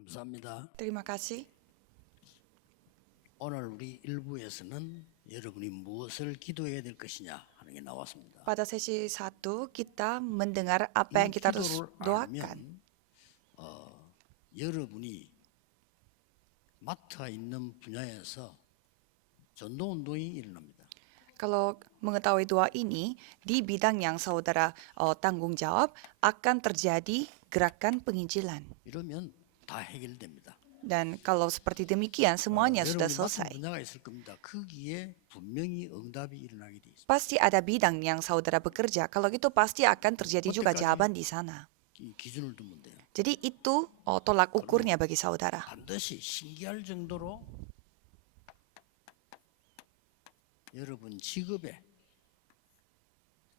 감사합니다. Terima kasih. 오늘 우리 일부에서는 여러분이 무엇을 기도해야 될 것이냐 하는 게 나왔습니다. Pada sesi 1 kita mendengar apa yang 이 kita harus 기도를 doakan. 알면 여러분이 맡아 있는 분야에서 전도 운동이 일어납니다. Kalau mengetahui doa ini, di bidang yang saudara tanggung jawab akan terjadi gerakan penginjilan. 이러면 다 해결됩니다. Dan kalau seperti demikian, semuanya sudah 여러분이 맡은 selesai. 분야가 있을 겁니다. 거기에 분명히 응답이 일어나게 돼 있습니다. Pasti ada bidang yang saudara bekerja. Kalau gitu pasti akan terjadi juga 어때까지? jawaban di sana. 이 기준을 두면 돼요. Jadi itu tolak ukurnya bagi saudara. 반드시 신기할 정도로 여러분 직업에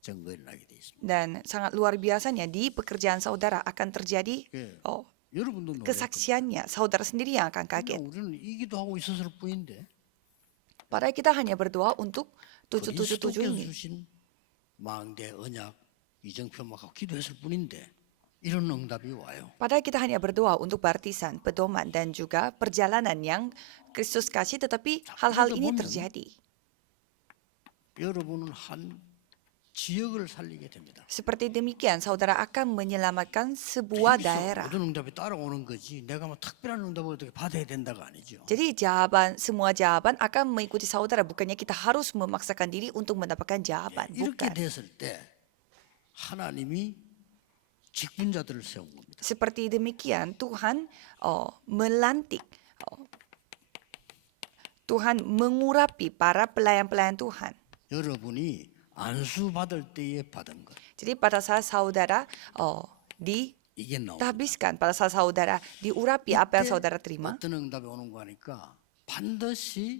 증거가 일어나게 돼 있습니다. Dan sangat luar biasanya di pekerjaan saudara akan terjadi 예. oh, 여러분도 놀랄 겁니다. kesaksiannya. Saudara sendiri yang akan 그러니까 kaget. 우리는 이 기도하고 있었을 뿐인데 Padahal kita hanya berdoa untuk 그리스도께서 777 ini. 주신 망대 언약 이정표막하고 기도했을 뿐인데 이런 응답이 와요. Padahal kita hanya berdoa untuk baptisan, pedoman, dan juga perjalanan yang Kristus kasih, tetapi hal-hal ini terjadi. 여러분은 한 지역을 살리게 됩니다. Seperti demikian, saudara akan menyelamatkan sebuah daerah. 모든 응답이 따라오는 거지. 내가 뭐 특별한 응답을 어떻게 받아야 된다가 아니죠. Jadi semua jawaban akan mengikuti saudara. Bukannya kita harus memaksakan diri untuk mendapatkan jawaban. 이렇게 Bukan. 됐을 때 하나님이 직분자들을 세운 겁니다. Seperti demikian, Tuhan melantik, Tuhan mengurapi para pelayan-pelayan Tuhan. 여러분이 안수 받을 때에 받은 것. Jadi pada saat saudara 이게 나옵니다. dihabiskan, pada saat saudara diurapi apa yang saudara terima, 어떤 응답이 오는 거니까 반드시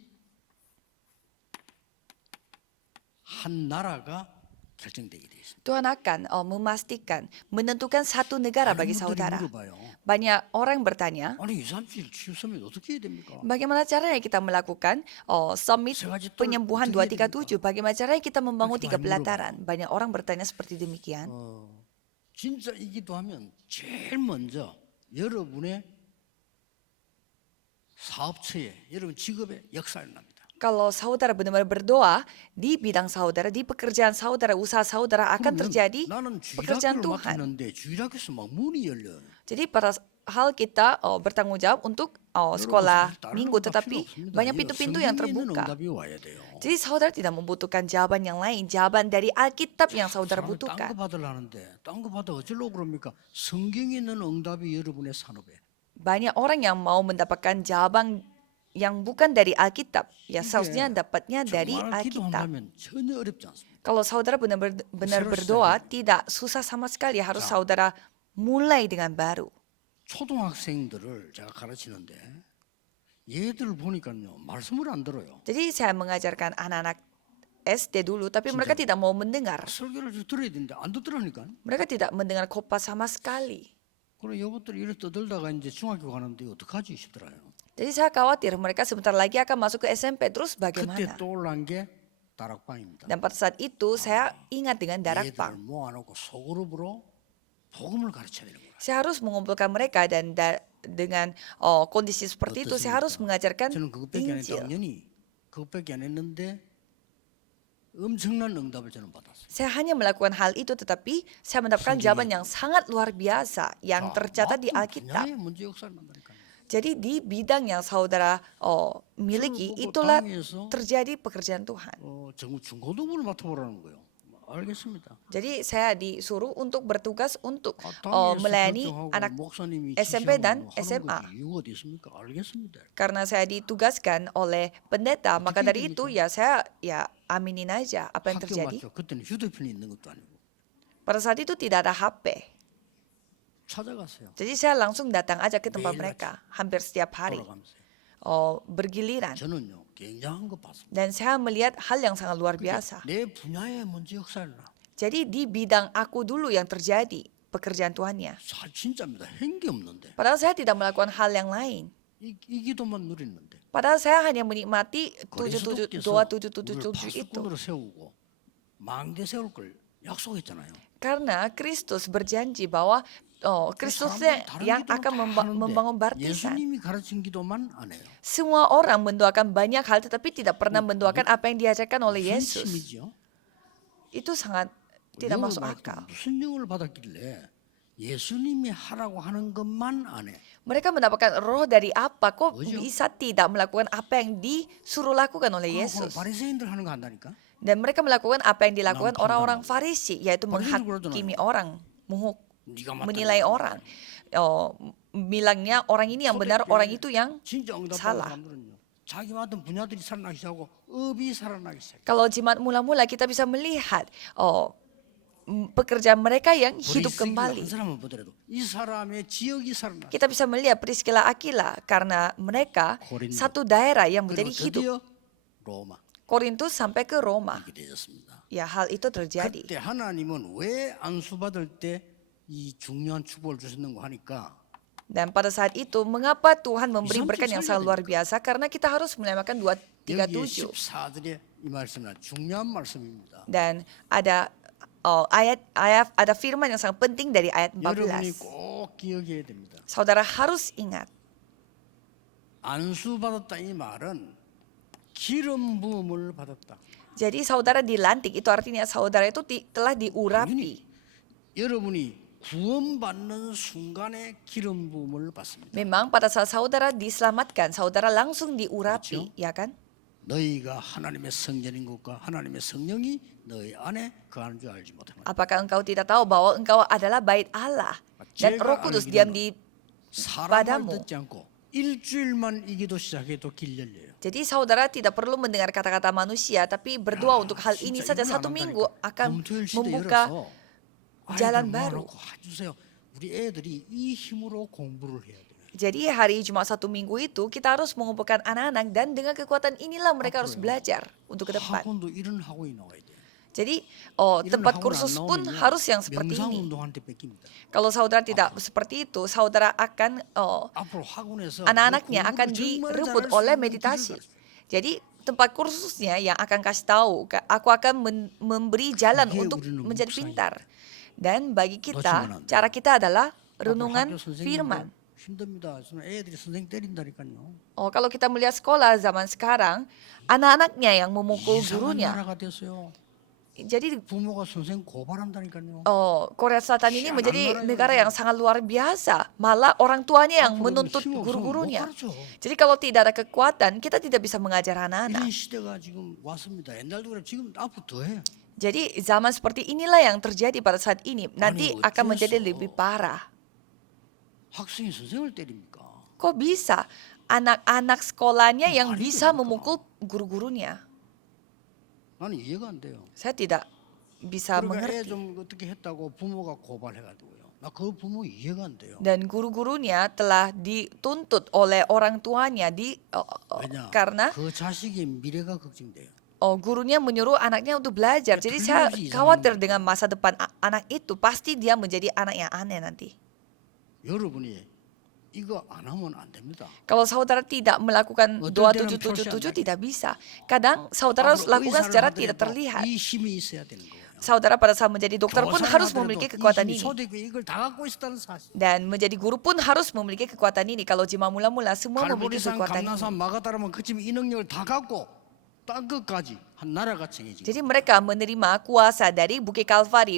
한 나라가 결정되게 돼 있습니다. Tuhan akan memastikan, menentukan satu negara bagi 많은 분들이 saudara. 물어봐요. Banyak orang bertanya, 아니 2, 3일 치유 서밋 어떻게 해야 됩니까? bagaimana caranya kita melakukan summit 세가지 똘 penyembuhan 어떻게 해야 237? Bagaimana caranya kita membangun 그렇게 3 많이 pelataran? Banyak orang bertanya seperti demikian. 진짜 이 기도하면 제일 먼저 여러분의 사업처에 여러분 직업에 역사가 일어납니다. Kalau saudara benar-benar berdoa di bidang saudara, di pekerjaan saudara, usaha saudara akan 그러면 terjadi 나는 pekerjaan 주일학교를 Tuhan. 맡았는데 주일학교에서 막 문이 열려요. Jadi pada hal kita bertanggung jawab untuk sekolah minggu, tetapi banyak pintu-pintu yang terbuka. 응답이 와야 돼요. Jadi saudara tidak membutuhkan jawaban yang lain, jawaban dari Alkitab yang saudara 딴거 butuhkan. 받으려는데 딴 거 받아 어쩌려고 그럽니까? 성경에 있는 응답이 여러분의 산업에. Banyak orang yang mau mendapatkan jawaban yang bukan dari Alkitab, ya seharusnya dapatnya dari 정말 Alkitab. 기도한다면 전혀 어렵지 않습니다. Kalau saudara benar-benar berdoa, tidak susah sama sekali. Harus saudara mulai dengan baru. 초등학생들을 제가 가르치는데 얘들 보니까요 말씀을 안 들어요. Jadi saya mengajarkan anak-anak SD dulu, tapi mereka tidak mau mendengar. 설교를 들어야 되는데 안 듣더라니까. Mereka tidak mendengar khotbah sama sekali. 그래 이것들이 이래 떠들다가 이제 중학교 가는데 어떡하지 싶더라요. Jadi saya khawatir mereka sebentar lagi akan masuk ke SMP, terus 그때 bagaimana? 떠올란 게 다락방입니다. Dan pada saat itu saya ingat dengan 얘들을 darakpang. 모아놓고 소그룹으로 복음을 가르쳐야 되는 거예요. Saya harus mengumpulkan mereka dan dengan kondisi seperti itu saya harus mengajarkan 저는 그것밖에 안 했는데 Injil. 당연히 그것밖에 안 했는데 엄청난 응답을 저는 받았어요. Saya hanya melakukan hal itu, tetapi saya mendapatkan jawaban yang sangat luar biasa yang tercatat di Alkitab. 분야에 문제 역사를 만드니까. Jadi di bidang yang saudara miliki, itulah terjadi pekerjaan Tuhan. 중고등부를 맡아보라는 거예요. 알겠습니다. Jadi saya disuruh untuk bertugas untuk 땅에서 melayani 결정하고 anak 목사님이 SMP dan 지시하면 하는 SMA. 거지. 이유가 어디 있습니까? 알겠습니다. Karena saya ditugaskan oleh pendeta, maka dari itu ya saya aminin aja apa yang 학교 terjadi. 맞죠? 그때는 휴대폰이 있는 것도 아니고 Pada saat itu tidak ada HP. 찾아갔어요. Jadi saya langsung datang aja ke tempat 매일 mereka hampir setiap hari. 돌아가면서 Bergiliran. 저는요 굉장한 거 봤습니다. Dan saya melihat hal yang sangat luar biasa. 내 분야에 문제 역사를 나. Jadi di bidang aku dulu yang terjadi pekerjaan Tuhannya. 진짜입니다. 행기 없는데 Padahal saya tidak melakukan hal yang lain. 이 기도만 누리는데 Padahal saya hanya menikmati 그리스도께서 doa 우리를 777 itu. 파수꾼으로 세우고 망대 세울 걸 약속했잖아요. Karena Kristus berjanji bahwa Kristusnya 사람들은 다른 yang 기도는 akan 다 하는데 membangun baptisan. 예수님이 가르친 기도만 안 해요. Semua orang mendoakan banyak hal tetapi tidak pernah mendoakan apa yang diajarkan oleh 무슨 Yesus. 침이죠? Itu sangat tidak 영을 masuk 받았고 akal. 무슨 영을 받았길래 예수님이 하라고 하는 것만 안 해. Mereka mendapatkan roh dari apa? Kok Betul. bisa tidak melakukan apa yang disuruh lakukan oleh 그거 Yesus? 바리새인들 하는 거 한다니까. Dan mereka melakukan apa yang dilakukan Nampak orang-orang dalam. Farisi, yaitu Bagian menghakimi kurajunan. orang, 네가 menilai orang. Bilangnya orang ini yang benar, orang itu yang 진짜 응답하는 salah. 사람들은요. 자기 맡은 분야들이 살아나기 시작하고 업이 살아나기 시작. Kalau jemaat mula-mula kita bisa melihat pekerjaan mereka yang hidup 한 kembali. 사람을 보더라도 이 사람의 지역이 살아나. Kita bisa melihat Priscilla Aquila karena mereka Korintus. satu daerah yang 그리고 menjadi hidup. 드디어 로마 Korintus sampai ke Roma. 이렇게 되었습니다. Ya, hal itu terjadi. 그때 하나님은 왜 안수 받을 때 이 중요한 축복을 주셨는가 하니까 Dan pada saat itu, mengapa Tuhan memberi 2, 3 berkat yang sangat luar biasa? Karena kita harus menamakan 여기에 237. 14절에 이 말씀은 중요한 말씀입니다. Dan ada ada firman yang sangat penting dari ayat 여러분이 14. 꼭 기억해야 됩니다. Saudara harus ingat, 안수 받았다 이 말은 기름 부음을 받았다. jadi saudara dilantik itu artinya saudara itu telah diurapi. 여러분이 구원받는 순간에 기름 부음을 받습니다. Memang pada saat saudara diselamatkan, saudara langsung diurapi, 그렇죠? ya kan? 너희가 하나님의 성전인 것과 하나님의 성령이 너희 안에 거하는 줄 알지 못하는 것. Apakah engkau tidak tahu bahwa engkau adalah bait Allah dan 제가 Roh Kudus 알기로는 diam di 사람을 padamu. 듣지 않고 일주일만 이 기도 시작해도 길 열려요. Jadi saudara tidak perlu mendengar kata-kata manusia, tapi berdoa untuk hal ini 진짜 saja 이걸 안 1 minggu 한다니까. akan 검토일 시대 membuka 열어서 jalan 아이들 baru. 모아놓고 해주세요. 우리 애들이 이 힘으로 공부를 해야 돼요. Jadi hari Jumat 1 minggu itu kita harus mengumpulkan anak-anak dan dengan kekuatan inilah mereka harus belajar untuk ke depan. 학원도 이런 학원이 나와야 돼요. Jadi 이런 tempat 학원 안 kursus pun 나오면요, harus yang seperti ini. 명상운동한테 뺏깁니다. Kalau saudara tidak seperti itu, saudara akan 앞으로 학원에서 anak-anaknya 너 akan 공부를 정말 direbut 잘할 수 oleh 있는 meditasi. 길을 가르쳐. Jadi tempat kursusnya yang akan kasih tahu, aku akan memberi jalan 그게 untuk 우리는 menjadi 묵상이에요. pintar. Dan bagi 놓치면 kita, 안 돼요. cara kita adalah 앞으로 renungan 학교 선생님들 firman. 힘듭니다. 저는 애들이 선생 때린다니까요. Kalau kita melihat sekolah zaman sekarang, anak-anaknya yang memukul 이상한 gurunya. 나라가 됐어요. Jadi 부모가 선생 고발한다니까요. Korea Selatan ini Sialan menjadi marah negara juga. yang sangat luar biasa. Malah orang tuanya yang 앞으로는 menuntut 힘이 없으면 못 guru-gurunya. 가르쳐. Jadi kalau tidak ada kekuatan, kita tidak bisa mengajar anak-anak. 이런 시대가 지금 왔습니다. 옛날도 그래 지금 앞으로 더해. Jadi zaman seperti inilah yang terjadi pada saat ini. Nanti 아니, akan menjadi 어째서 lebih parah. 학생이 선생을 때립니까? Kok bisa anak-anak sekolahnya yang 말이 bisa 됩니까? memukul guru-gurunya? 나는 이해가 안 돼요. Saya tidak bisa 그러니까 mengerti. 애좀 어떻게 했다고 부모가 고발해가지고요. 나 그 부모 이해가 안 돼요. Dan guru-gurunya telah dituntut oleh orang tuanya 왜냐? karena 그 자식의 미래가 걱정돼요. gurunya menyuruh anaknya untuk belajar. Jadi saya 틀림없이 khawatir 이상한 dengan masa depan anak itu. Pasti dia menjadi anak yang aneh nanti. 여러분이 이거 안 하면 안 됩니다. Kalau saudara tidak melakukan 어떨 doa 때는 777 표시 안 tidak bisa. Kadang saudara harus 앞으로 lakukan 의사를 secara 하더라도 tidak terlihat. 이 힘이 있어야 되는 거예요. Saudara pada saat menjadi dokter pun 교사를 harus 하더라도 memiliki 이 kekuatan 힘이 ini. 초대교회 이걸 다 갖고 있었다는 사실. Dan menjadi guru pun harus memiliki kekuatan ini. Kalau jemaah mula-mula semua memiliki 갈보리산 kekuatan ini. 감나산 마가다라면 그쯤 이 능력을 다 갖고 땅 끝까지 한 나라가 정해지고 Jadi mereka menerima kuasa dari Bukit Kalvari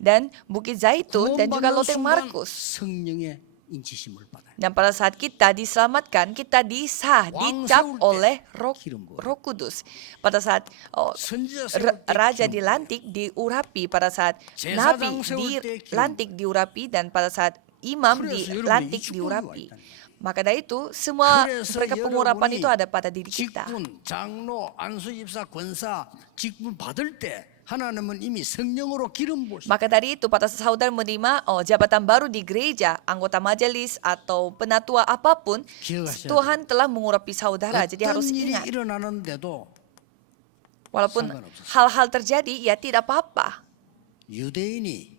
dan Bukit Zaitun dan juga 구원받는 Loteng 순간 Markus. 성령의 인치심을 받아요. Dan pada saat kita diselamatkan, kita disah, 왕 dicap 세울 때 oleh Roh, 기름 부어요. Roh Kudus. Pada saat 선지자 세울 때 raja 기름 부어요. dilantik, diurapi. Pada saat 제사장 nabi 세울 때 기름 dilantik, diurapi. Dan pada saat imam 그래서 dilantik, 여러분이 이 축복이 diurapi. 와 있다는 Maka dari itu, semua 그래서 mereka pengurapan 여러분이 itu ada pada diri kita. 직분, 장로, 안수집사, 권사 직분 받을 때 하나님은 이미 성령으로 기름 부으시고 Maka dari itu, pada saat saudara menerima jabatan baru di gereja, anggota majelis atau penatua apapun, 기억하셔야 Tuhan telah mengurapi saudara. Jadi 어떤 harus 일이 ingat. 일어나는데도 Walaupun 상관없었어요. hal-hal terjadi, ya tidak apa-apa. 유대인이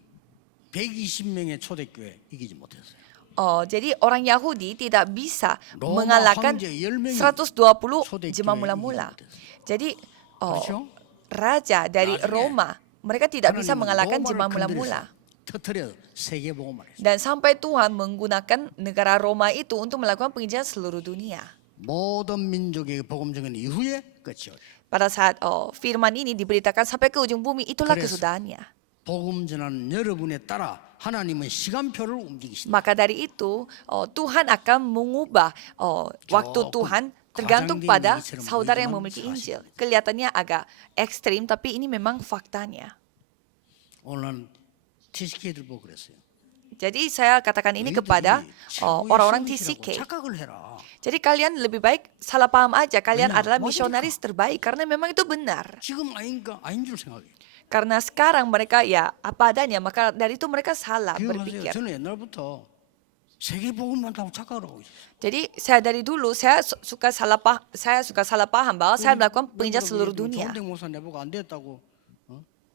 120명의 초대교회 이기지 못했어요. Jadi orang Yahudi tidak bisa Roma mengalahkan 황제 10명이 120 초대교회 jemaah mula-mula. 이기지 못했어요. Jadi 그렇죠? raja dari 나중에 Roma, mereka tidak bisa 하나님은 mengalahkan 로마를 jemaah 건드려서 mula-mula. 터뜨려 세계 복음을 했어요. Dan sampai Tuhan menggunakan negara Roma itu untuk melakukan penginjilan seluruh dunia. 모든 민족에게 복음 전한 이후에 끝이요. Pada saat firman ini diberitakan sampai ke ujung bumi, itulah 그래서 kesudahannya. 복음 전하는 여러분에 따라 하나님은 시간표를 움직이신다. Maka dari itu Tuhan akan mengubah waktu 조금 Tuhan tergantung 과장된 pada 얘기처럼 saudara yang 보이지만 memiliki 사실입니다. Injil. Kelihatannya agak ekstrim, tapi ini memang faktanya. 오늘 TCK들 보고 그랬어요. Jadi saya katakan ini kepada orang-orang TCK. 착각을 해라. Jadi kalian lebih baik salah paham aja. Kalian Benar, adalah mau misionaris terbaik karena memang itu benar. 지금 아닌 줄 생각해. Karena sekarang mereka ya apa adanya, maka dari itu mereka salah 기억하세요. berpikir. 저는 옛날부터 세계 복음만 하고 착각을 하고 있어요. Jadi saya dari dulu saya suka salah paham bahwa saya melakukan penginjilan seluruh dunia. 조은택 목사 내보고 안 됐다고,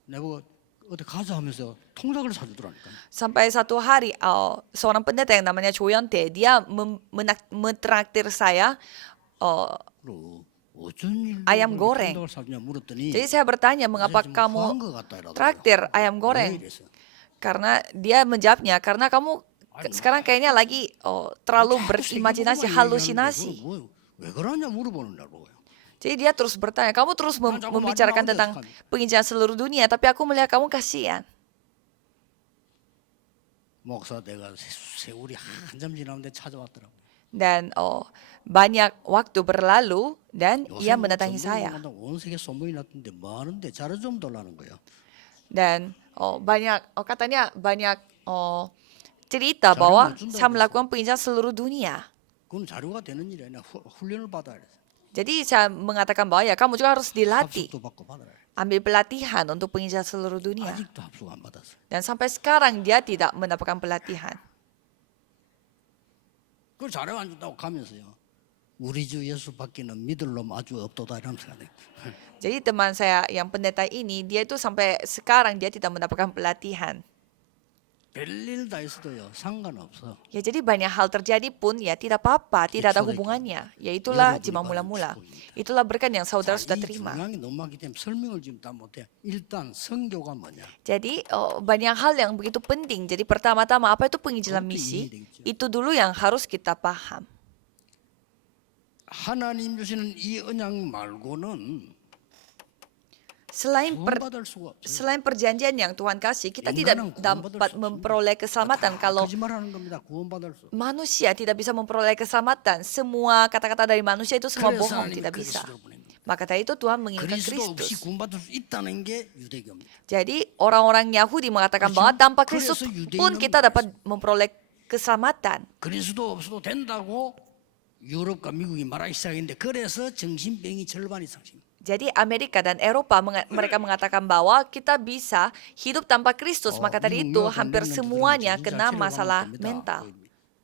내보고 어디 가자 하면서 통닭을 사주더라니까. Sampai satu hari seorang pendeta yang namanya Choyonte, dia mentraktir saya 그리고 어쩐 일로 ayam 그렇게 goreng. 통닭을 사주냐 물었더니 Jadi saya bertanya, mengapa 좀 kamu 후한 것 같다 이러더라고요. traktir ayam 왜 goreng? 이랬어? Karena dia menjawabnya, karena kamu sekarang kayaknya lagi terlalu berimajinasi, halusinasi. 왜 그러냐 물어보는다고요. Jadi dia terus bertanya, kamu terus membicarakan tentang penginjilan seluruh dunia, tapi aku melihat kamu kasihan. 목사 내가 세월이 한참 지났는데 찾아왔더라고요. Dan banyak waktu berlalu dan 요새 ia 뭐 mendatangi 전부 saya. 온 세계 소문이 났던데 뭐 하는데 자료 좀 달라는 거예요. Dan katanya banyak cerita bahwa saya melakukan penginjilan seluruh dunia. 그건 자료가 되는 일이 아니라 훈련을 받아야 돼. Jadi saya mengatakan bahwa ya kamu juga harus dilatih, 합숙도 받고 받아야 돼. ambil pelatihan untuk penginjilan seluruh dunia. 아직도 합숙 안 받았어. Dan sampai sekarang dia tidak mendapatkan pelatihan. 그걸 자료 안 준다고 가면서요. 우리 주 예수 받기는 믿을 놈 아주 없도다 이런 생각이. Jadi teman saya yang pendeta ini, dia itu sampai sekarang dia tidak mendapatkan pelatihan. 별일 다 있어도요. 상관없어. Ya jadi banyak hal terjadi pun ya tidak apa-apa, tidak ada hubungannya. Ya itulah jemaah mula-mula. Itulah berkat yang saudara sudah 이 terima. 중요한 게 너무 많기 때문에 설명을 지금 다 못해. 일단 성교가 뭐냐? Jadi banyak hal yang begitu penting. Jadi pertama-tama apa itu penginjilan misi? Itu dulu yang harus kita paham. 하나님 주시는 이 언약 말고는 Selain 구원받을 수가 없어요. selain perjanjian yang Tuhan kasih, kita tidak dapat memperoleh keselamatan kalau 거짓말하는 겁니다. 구원받을 수. manusia tidak bisa memperoleh keselamatan. Semua kata-kata dari manusia itu semua 그래서 bohong, 하나님이 tidak bisa. 그리스도를 보낸 겁니다. Maka dari itu Tuhan menginginkan 그리스도 없이 Kristus. 구원받을 수 있다는 게 유대교입니다. Jadi orang-orang Yahudi mengatakan bahwa tanpa Kristus pun kita dapat memperoleh keselamatan. 그리스도 없어도 된다고 유럽과 미국이 말하기 시작했는데 그래서 정신병이 절반 이상씩. Jadi Amerika dan Eropa mereka mengatakan bahwa kita bisa hidup tanpa Kristus. Maka dari itu hampir semuanya kena masalah mental.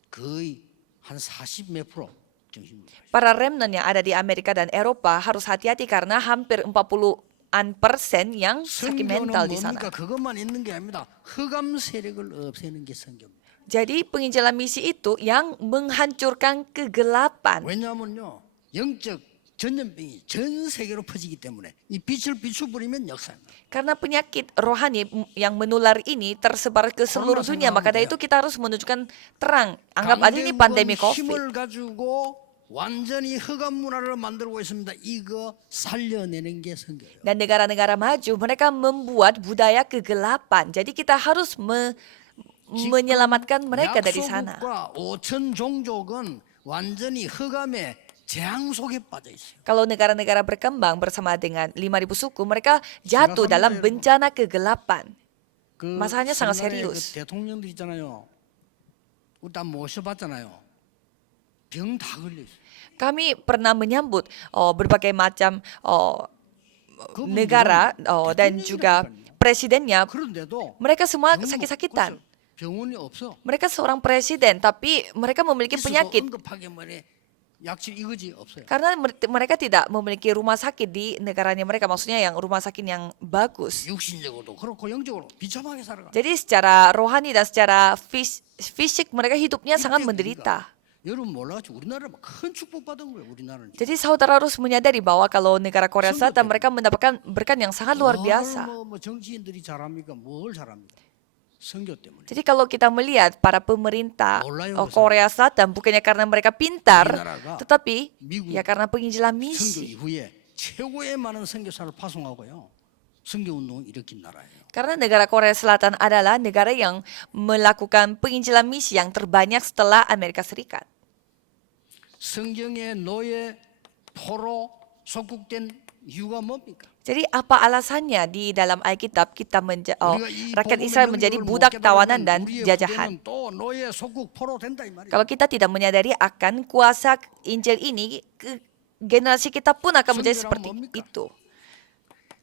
거의 한 40몇 프로 정신병. Para remnant yang ada di Amerika dan Eropa harus hati-hati karena hampir 40% yang sakit mental di sana. 뭡니까? 그것만 있는 게 아닙니다. 흑암 세력을 없애는 게 성경입니다. Jadi penginjilan misi itu yang menghancurkan kegelapan. 왜냐하면요, 영적 전염병이 전 세계로 퍼지기 때문에 이 빛을 비춰버리면 역사입니다. Karena penyakit rohani yang menular ini tersebar ke seluruh dunia, maka dari itu kita harus menunjukkan terang. Anggap aja ini pandemi COVID. 힘을 가지고 완전히 흑암 문화를 만들고 있습니다. 이거 살려내는 게 성경이에요. Dan negara-negara maju mereka membuat budaya kegelapan. Jadi kita harus menyelamatkan mereka dari sana. 약소국과 5천 종족은 완전히 흑암의 재앙 속에 빠져 있어요. Kalau negara-negara berkembang bersama dengan 5.000 suku, mereka jatuh dalam bencana kegelapan. 그 Masalahnya sangat 옛날에 serius. 그 대통령들 있잖아요. 일단 모셔봤잖아요. 병 다 걸려 있어요. Kami pernah menyambut berbagai macam negara dan juga presidennya. 그런데도 Mereka semua 병 sakit-sakitan. 병원이 없어. Mereka seorang presiden, tapi mereka memiliki 있어도 penyakit. 응급하게 뭐래 약실 이거지 없어요. Karena mereka tidak memiliki rumah sakit di negaranya mereka. Maksudnya yang rumah sakit yang bagus. 육신적으로도 그렇고 영적으로 비참하게 살아가. Jadi secara rohani dan secara fisik mereka hidupnya sangat menderita. 여러분 몰라가지고 우리나라 큰 축복 받은 거예요. 우리나라는. Jadi saudara harus menyadari bahwa kalau negara Korea Selatan mereka mendapatkan berkat yang sangat luar biasa. 뭐 정치인들이 잘합니까? 뭘 잘합니까? 선교 때문에. Jadi kalau kita melihat para pemerintah 몰라요, 그 Korea Selatan bukannya karena mereka pintar, 우리나라가 tetapi 미국 ya karena penginjilan 선교 misi. 이후에 최고의 많은 선교사를 파송하고요. 선교 운동을 일으킨 나라예요. Karena negara Korea Selatan adalah negara yang melakukan penginjilan misi yang terbanyak setelah Amerika Serikat. 성경의 노예, 포로, 속국된 이유가 뭡니까? Jadi apa alasannya di dalam Alkitab 우리가 이 rakyat 복음의 Israel menjadi 능력을 못 budak tawanan 깨달으면 dan 우리의 jajahan? 후대는 또 노예, 속국, 포로 된다 이 말이에요. Kalau kita tidak menyadari akan kuasa Injil ini, generasi kita pun akan menjadi seperti itu.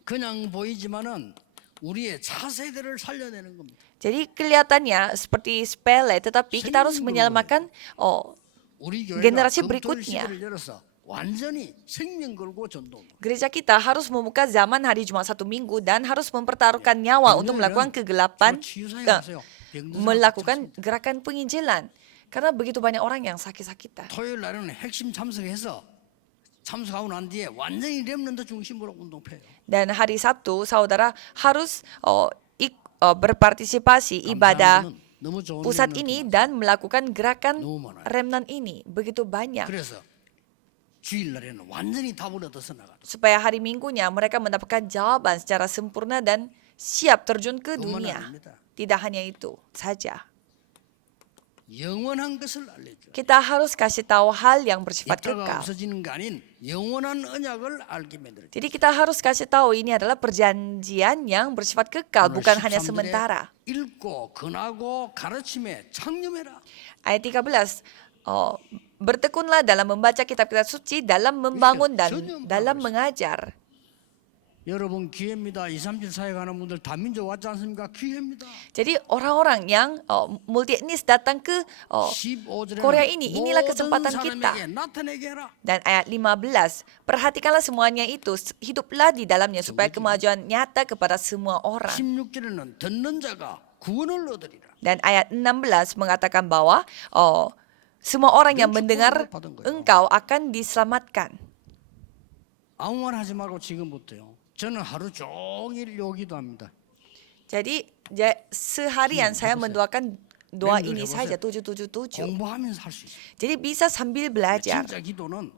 그냥 보이지만은 우리의 차세대를 살려내는 겁니다. Jadi kelihatannya seperti sepele, tetapi kita harus menyelamatkan 우리 교회가 generasi 금토일 berikutnya. 시대를 열어서 완전히 생명 걸고 전도. Gereja kita harus membuka zaman hari Jumat satu minggu dan harus mempertaruhkan nyawa untuk melakukan kegelapan, melakukan gerakan penginjilan. Karena begitu banyak orang yang sakit-sakitan. 토요일 날은 핵심 참석해서 참석하고 난 뒤에 완전히 렘넌트 중심으로 운동 펴요. Dan hari Sabtu saudara harus berpartisipasi ibadah 너무 좋은 pusat ini dan melakukan gerakan 너무 많아요. remnant ini. Begitu banyak. 그래서 주일날에는 완전히 답을 얻어서 나가요. Supaya hari Minggunya mereka mendapatkan jawaban secara sempurna dan siap terjun ke 그뿐만 dunia. 아닙니다. Tidak hanya itu saja. 영원한 것을 알려줘. Kita harus kasih tahu hal yang bersifat 있다가 kekal. 없어지는 게 아닌 영원한 언약을 알게 만들죠. Jadi kita harus kasih tahu ini adalah perjanjian yang bersifat kekal, bukan hanya sementara. 읽고 근하고 가르침에 창념해라. Ayat 13, bertekunlah dalam membaca kitab-kitab suci, dalam membangun dan dalam mengajar. 여러분 기회입니다. 237 사회 가는 분들 다민족 왔지 않습니까? 기회입니다. Jadi orang-orang yang multi etnis datang ke 15절에는 Korea ini, inilah 모든 kesempatan kita. 사람에게 나타내게 해라. Dan ayat 15, perhatikanlah semuanya itu, hiduplah di dalamnya supaya kemajuan nyata kepada semua orang. 16절에는 듣는 자가 구원을 얻으리라. Dan ayat 16 mengatakan bahwa semua orang yang mendengar engkau akan diselamatkan. 아무 말 하지 말고 지금부터요. 저는 하루 종일 요기도 합니다. Jadi seharian saya mendoakan doa ini saja 777. 공부하면서 할 수 있어요. Jadi bisa sambil belajar. 진짜 기도는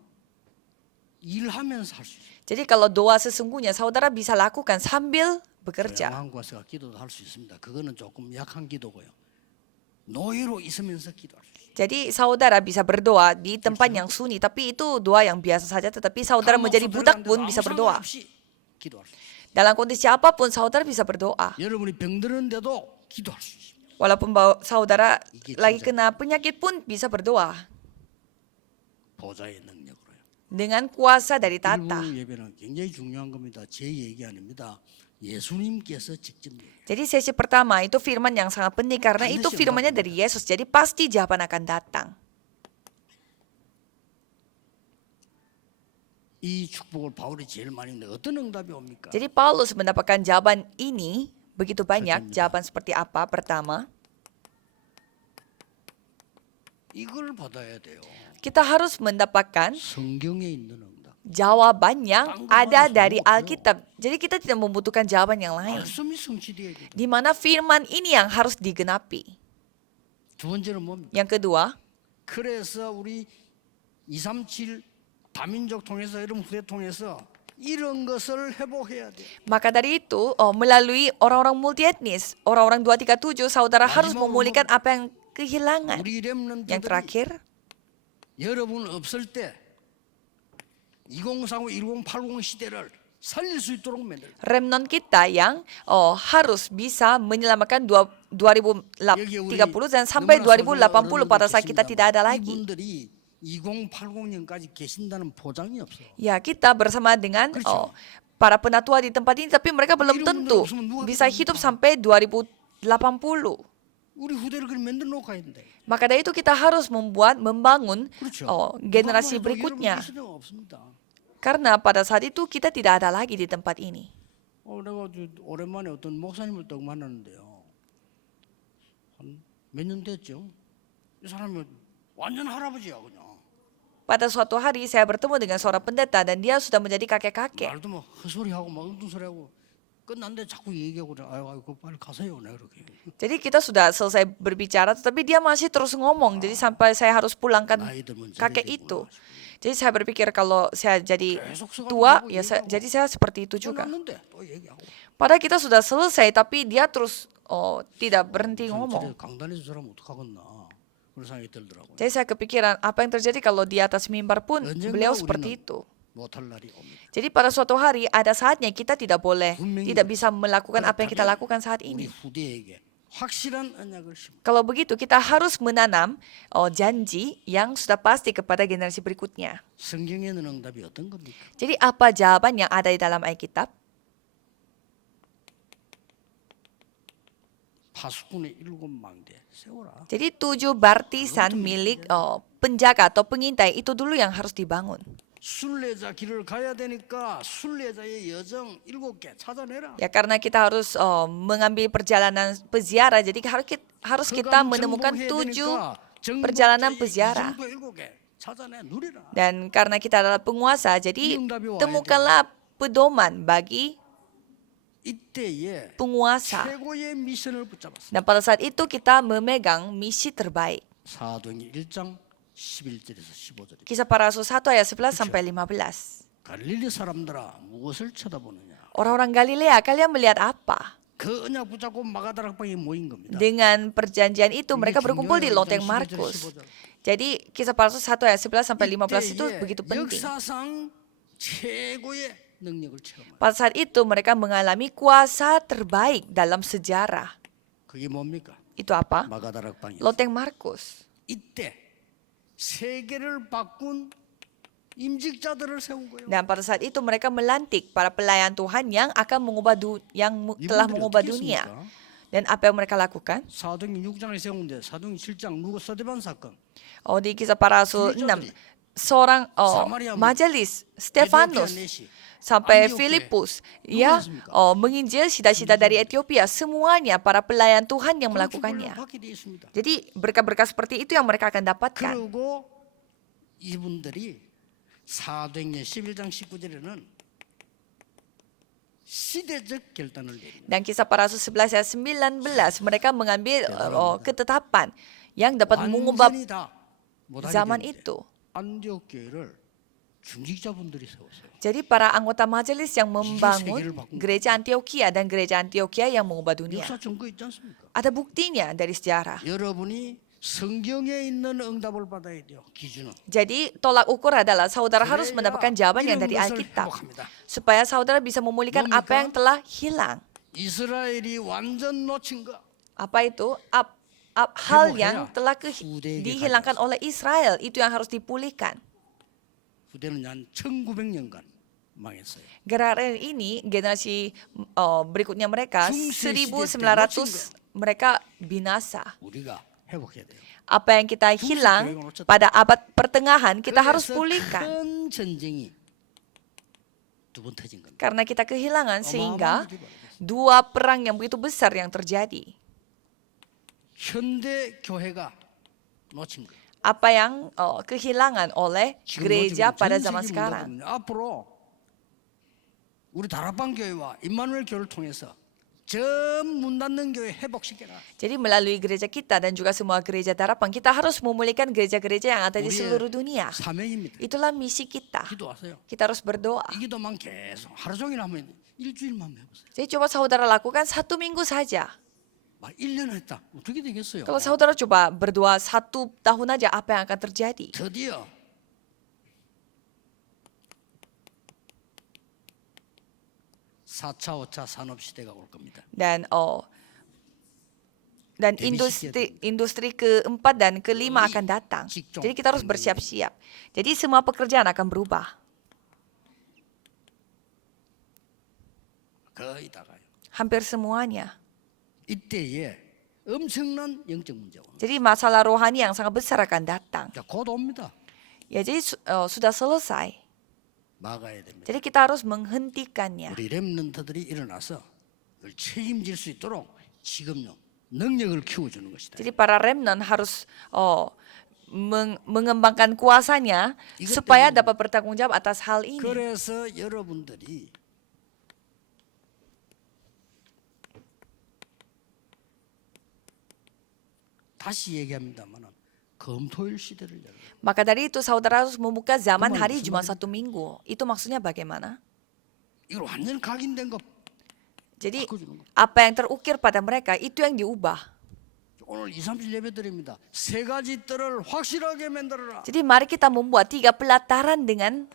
일하면서 할 수 있어요. Jadi kalau doa sesungguhnya saudara bisa lakukan sambil bekerja. 영광과서 기도도 할 수 있습니다. 그거는 조금 약한 기도고요. 노예로 있으면서 기도할 수 있어요. Jadi saudara bisa berdoa di tempat yang sunyi, tapi itu doa yang biasa saja. Tetapi saudara menjadi budak pun bisa berdoa. 기도할 수 있어요. Dalam kondisi apapun saudara bisa berdoa. 여러분이 병드는데도 기도할 수 있습니다. Walaupun saudara lagi kena penyakit pun bisa berdoa. 보좌의 능력으로요. Dengan kuasa dari tata. 일부 예배는 굉장히 중요한 겁니다. 제 얘기 아닙니다. 예수님께서 직접 얘기해요. Jadi sesi pertama itu firman yang sangat penting karena itu firmannya dari Yesus. Jadi pasti jawaban akan datang. 이 축복을 바울이 제일 많이 했는데 어떤 응답이 옵니까? Jadi Paulus mendapatkan jawaban ini begitu banyak. Jawaban seperti apa? Pertama, 이걸 받아야 돼요. kita harus mendapatkan 성경에 있는 응답. jawaban yang ada dari Alkitab. Jadi kita tidak membutuhkan jawaban yang lain. 말씀이 성취되어야 돼요. Di mana firman ini yang harus digenapi. 두 번째는 뭡니까? Yang kedua, 그래서 우리 237 다민족 통해서 이런 후대 통해서 이런 것을 회복해야 돼. maka dari itu melalui orang-orang multi etnis, orang-orang 237, saudara harus memulihkan apa yang kehilangan. 우리 Yang 렘넌트들이 terakhir, 여러분 없을 때 2039, 1080 시대를 살릴 수 있도록 만들. remnant kita yang harus bisa menyelamatkan 2030 dan sampai 2080 pada saat kita tidak ada lagi. 이분들이 2080년까지 계신다는 보장이 없어요. Ya, kita bersama dengan para penatua di tempat ini, tapi mereka belum tentu bisa hidup sampai 2080. 우리 후대를 그렇게 만들어 놓고 가야 된다. Maka dari itu kita harus membangun 그렇죠. generasi 누가 봐도 berikutnya. 여러분 있을 수가 없습니다. Karena pada saat itu kita tidak ada lagi di tempat ini. 내가 오랜만에 어떤 목사님을 딱 만났는데요. 한 몇 년 됐죠? 이 사람이 완전 할아버지야 그냥. Pada suatu hari saya bertemu dengan seorang pendeta dan dia sudah menjadi kakek-kakek. 말도 뭐 헛소리하고 막 엉뚱소리하고 끝났는데 자꾸 얘기하고 그래. 아이고 빨리 가세요. 네 그렇게. Jadi kita sudah selesai berbicara, tetapi dia masih terus ngomong. Jadi sampai saya harus pulangkan 나이 들면 kakek 저래지구나 itu. 싶어요. Jadi saya berpikir kalau saya jadi 계속 tua, 써가지고 ya 얘기하고 jadi saya seperti itu juga. 끝났는데 또 얘기하고. Padahal kita sudah selesai, tapi dia terus tidak berhenti 저래 ngomong. 강단에서 저러면 어떡하겠나 그런 생각이 들더라고요. Jadi saya kepikiran apa yang terjadi kalau di atas mimbar pun 언젠가 beliau seperti 우리는 itu. 못할 날이 옵니다. Jadi pada suatu hari ada saatnya kita tidak boleh, 분명히 tidak bisa melakukan apa yang kita 그렇다면 lakukan saat 우리 ini. 후대에게 확실한 언약을 심고 Kalau begitu kita harus menanam janji yang sudah pasti kepada generasi berikutnya. 성경에 있는 응답이 어떤 겁니까? Jadi apa jawaban yang ada di dalam Alkitab? 파수꾼의 7망대 세워라. Jadi 7 barisan milik penjaga atau pengintai itu dulu yang harus dibangun. 순례자 길을 가야 되니까 순례자의 여정 7개 찾아내라. Ya karena kita harus mengambil perjalanan peziarah, jadi harus kita menemukan 7 perjalanan peziarah. 7개 찾아내 누리라. Dan karena kita adalah penguasa, jadi temukanlah pedoman bagi 이때에 penguasa. 최고의 미션을 붙잡았어. Dan pada saat itu kita memegang misi terbaik. 사도행전 1장 11절에서 15절. Kisah para Rasul 1 ayat 11 sampai 15. 갈릴리 사람들아 무엇을 쳐다보느냐? Orang-orang Galilea, kalian melihat apa? 그 언약 붙잡고 마가다락방에 모인 겁니다. Dengan perjanjian itu mereka berkumpul di loteng 1장 11절, Markus. 15절. Jadi kisah para Rasul 1 ayat 11 sampai 15 itu 이때에 begitu penting. 역사상 최고의 능력을 체험합니다. Pada saat itu mereka mengalami kuasa terbaik dalam sejarah. 그게 뭡니까? Itu apa? 마가다락방이었어요. Loteng Markus. 이때 세계를 바꾼 임직자들을 세운 거예요. Dan pada saat itu mereka melantik para pelayan Tuhan yang akan mengubah telah 이분들이 mengubah 어떻게 dunia. 했습니까? Dan apa yang mereka lakukan? 사도행전 6장에 세운데 사도행전 7장 누구 서대반 사건. Di kisah para Rasul 6, Gereja seorang Samaria majelis Stefanus sampai Antioquia. Filipus, ya menginjil sida-sida dari Ethiopia, semuanya para pelayan Tuhan yang melakukannya. 받게 돼 있습니다. Jadi berkat-berkat seperti itu yang mereka akan dapatkan. 그리고 이분들이 사도행전 11장 19절에는 시대적 결단을 내립니다. Dan kisah para Rasul 11 ayat 19 mereka mengambil ketetapan yang dapat mengubah 완전히 다 못하게 zaman 되는데 itu. 안디옥 교회를 중직자분들이 세웠어요. Jadi para anggota majelis yang membangun gereja Antioquia dan gereja Antioquia yang mengubah dunia. 역사 증거 있지 않습니까? Ada buktinya dari sejarah. 여러분이 성경에 있는 응답을 받아야 돼요. 기준은. Jadi tolak ukur adalah saudara harus mendapatkan jawaban yang dari 이런 것을 Alkitab. 회복합니다. Supaya saudara bisa memulihkan apa yang telah hilang. 이스라엘이 완전 놓친 거. Apa itu? Hal yang 회복해야 telah 후대에게 dihilangkan oleh Israel. Itu yang harus dipulihkan. 후대는 한 1900년간 망했어요. Generasi berikutnya mereka, 중세 1900 mereka binasa. 우리가 회복해야 돼요. Apa yang kita hilang pada abad pertengahan, kita harus 그래서 pulihkan. 큰 전쟁이 두 번 터진 겁니다. Karena kita kehilangan sehingga 어마어마한 일이 벌어졌어요. 2 perang yang begitu besar yang terjadi. 현대 교회가 놓친 거예요. Apa yang kehilangan oleh 지금 gereja 놓치고 pada 전 zaman 세계 sekarang. 문제거든요. 앞으로 우리 다락방 교회와 임마누엘 교회를 통해서 전 문 닫는 교회 회복시켜라. Jadi melalui gereja kita dan juga semua gereja Harapan, kita harus memulihkan gereja-gereja yang ada di seluruh dunia. 사명입니다. Itulah misi kita. 기도하세요. Kita harus berdoa. 이 기도만 계속 하루 종일 하면 일주일만 해보세요. Jadi coba saudara lakukan 1 minggu saja. 막 1년 했다. 어떻게 되겠어요? Kalau saudara coba berdoa 1 tahun aja, apa yang akan terjadi? 드디어 4차, 5차 산업 시대가 올 겁니다. Dan industri keempat dan kelima akan datang. Jadi kita harus bersiap-siap. Jadi semua pekerjaan akan berubah. 거의 다 가요. Hampir semuanya. 이때에 엄청난 영적 문제가 옵니다. Jadi masalah rohani yang sangat besar akan datang. 자, 곧 옵니다. Ya jadi sudah selesai. 막아야 됩니다. Jadi kita harus menghentikannya. 우리 렘넌트들이 일어나서 그걸 책임질 수 있도록 지금요 능력을 키워주는 것이다. Jadi para remnant harus mengembangkan kuasanya 이것 supaya 때문에 dapat bertanggung jawab atas hal ini. 그래서 여러분들이 다시 얘기합니다만 검토일 시대를 열어요. Maka dari itu saudara harus membuka zaman Teman, hari cuma semuanya. 1 minggu. Itu maksudnya bagaimana? 이걸 완전 각인된 거 Jadi 바꿔주는 거. apa yang terukir pada mereka itu yang diubah. 오늘 2, 30 예배 드립니다. 세 가지 뜰을 확실하게 만들어라. Jadi mari kita membuat 3 pelataran dengan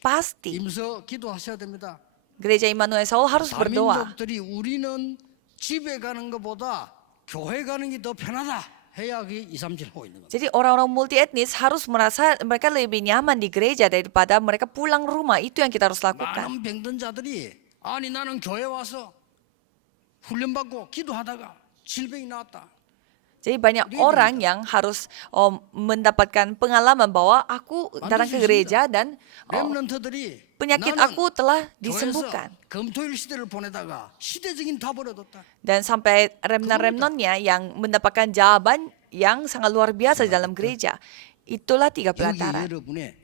pasti. 임서 기도하셔야 됩니다. Gereja Immanuel Saul harus berdoa. 다민족들이 우리는 집에 가는 것보다 교회 가는 게 더 편하다 해야 그게 2, 30 하고 있는 거예요. Jadi orang-orang multi etnis harus merasa mereka lebih nyaman di gereja daripada mereka pulang rumah. Itu yang kita harus lakukan. 많은 병든 자들이 아니 나는 교회 와서 훈련받고 기도하다가 질병이 나왔다. Jadi banyak orang yang harus mendapatkan pengalaman bahwa aku datang ke gereja dan 렘넌트들이 penyakit aku telah disembuhkan. 검토일 시대를 보내다가 시대적인 답을 얻었다. Dan sampai remnon-remnonnya yang mendapatkan jawaban yang sangat luar biasa di dalam gereja. Itulah 3 여기 pelataran. 여러분의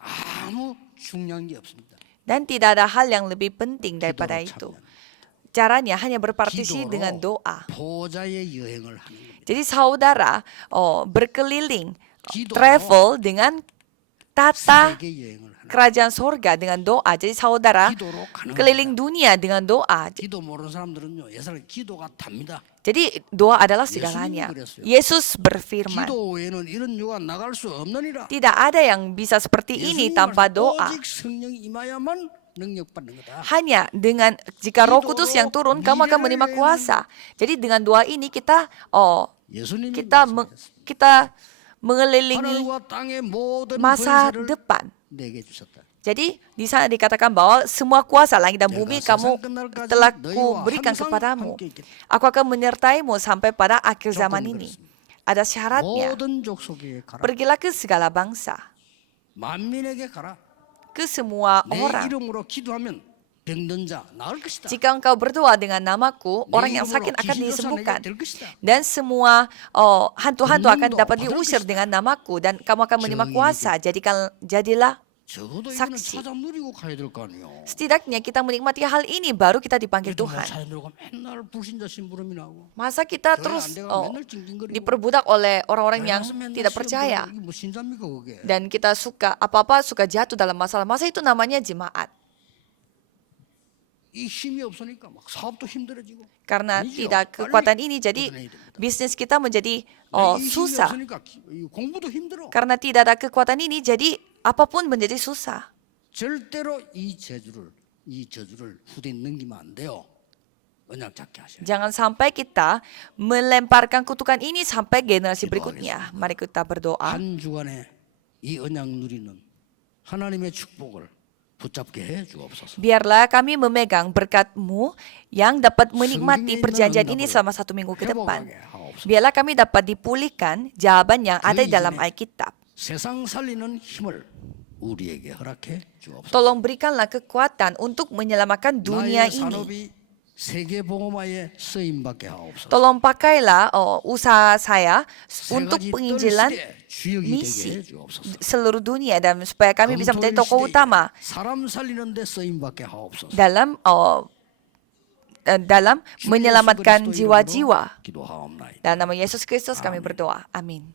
아무 중요한 게 없습니다. Dan tidak ada hal yang lebih penting daripada 기도로 itu. 참여하는 Caranya hanya berpartisi dengan 기도로 doa. 보좌의 여행을 하는 겁니다. Jadi saudara berkeliling, 기도로 travel dengan tata 세계 여행을 하는 kerajaan sorga dengan doa. Jadi saudara 기도로 가는 keliling 겁니다. dunia dengan doa. 기도 모르는 사람들은요, 예사를 기도가 답니다. Jadi doa adalah segalanya. Yesus berfirman, 기도 외에는 이런 유가 나갈 수 없느니라. tidak ada yang bisa seperti ini tanpa doa. 오직 성령이 임하야만 능력받는 거다. Hanya dengan jika Roh Kudus yang turun, kamu akan menerima kuasa. Jadi dengan doa ini kita 예수님이 kita kita mengelilingi 하늘과 땅의 모든 masa 권세를 depan. 내게 주셨다. Jadi di sana dikatakan bahwa semua kuasa langit dan 내가 bumi 세상 kamu 끝날까지 telah 너희와 kuberikan 항상 kepadamu. 함께 있겠다. Aku akan menyertaimu sampai pada akhir zaman 조건이 ini. 그렇습니다. Ada syaratnya. 모든 족속에게 가라. Pergilah ke segala bangsa, 만민에게 가라. ke semua 내 orang. 이름으로 기도하면 병든 자 나을 것이다. Jika engkau berdoa dengan namaku, 내 orang yang 이름으로 sakit akan 귀신 쫓아내게 disembuhkan. 될 것이다. Dan semua hantu-hantu akan 권능도 dapat 받을 diusir 것이다. dengan namaku. Dan kamu akan menerima 저희에게. kuasa. Jadilah 적어도 이거는 사ksi. 찾아 누리고 가야 될 거 아니에요. setidaknya kita menikmati hal ini baru kita dipanggil 그래도 못 Tuhan. 찾아 누리고 맨날 불신자 심부름이 나오고 Masa kita 교회 terus 안 돼가 맨날 찡찡거리고 diperbudak oleh orang-orang 교회 yang 가서 맨날 tidak 시험 percaya. 보고 이게 뭐 신자입니까 그게. Dan kita suka apa-apa suka jatuh dalam masalah. Masa itu namanya jemaat. 이 힘이 없으니까 막 사업도 힘들어지고. Karena 아니죠. tidak 빨리 kekuatan ini jadi 도전해야 됩니다. bisnis kita menjadi 이 힘이 susah. 없으니까 이 공부도 힘들어. Karena tidak ada kekuatan ini jadi apapun menjadi susah. 절대로 이 저주를 후대에 넘기면 안 돼요. 언약 잡게 하셔야 돼요. Jangan sampai kita melemparkan kutukan ini sampai generasi berikutnya. Mari kita berdoa. 한 주간에 이 언약 누리는 하나님의 축복을 붙잡게 해 주옵소서. Biarlah kami memegang berkat-Mu yang dapat menikmati perjanjian ini selama 1 minggu ke depan. 회복하게 하옵소서. Biarlah kami dapat dipulihkan jawaban yang ada di dalam Alkitab. 세상 살리는 힘을 우리에게 허락해 주옵소서. Tolong berikanlah kekuatan untuk menyelamatkan dunia 나의 ini. 산업이 세계 복음화에 쓰임 받게 하옵소서. Tolong pakailah usaha saya 세 untuk 가지 penginjilan 뜰 시대에 주역이 되게 misi 해 주옵소서. seluruh dunia dan supaya kami bisa menjadi 검토일 tokoh 시대에 utama 사람 살리는 데 쓰임 받게 하옵소서. dalam 주 예수 menyelamatkan 그리스도 이름으로 jiwa-jiwa. 기도하옵나이다. Dalam nama Yesus Kristus kami Amin. berdoa. Amin.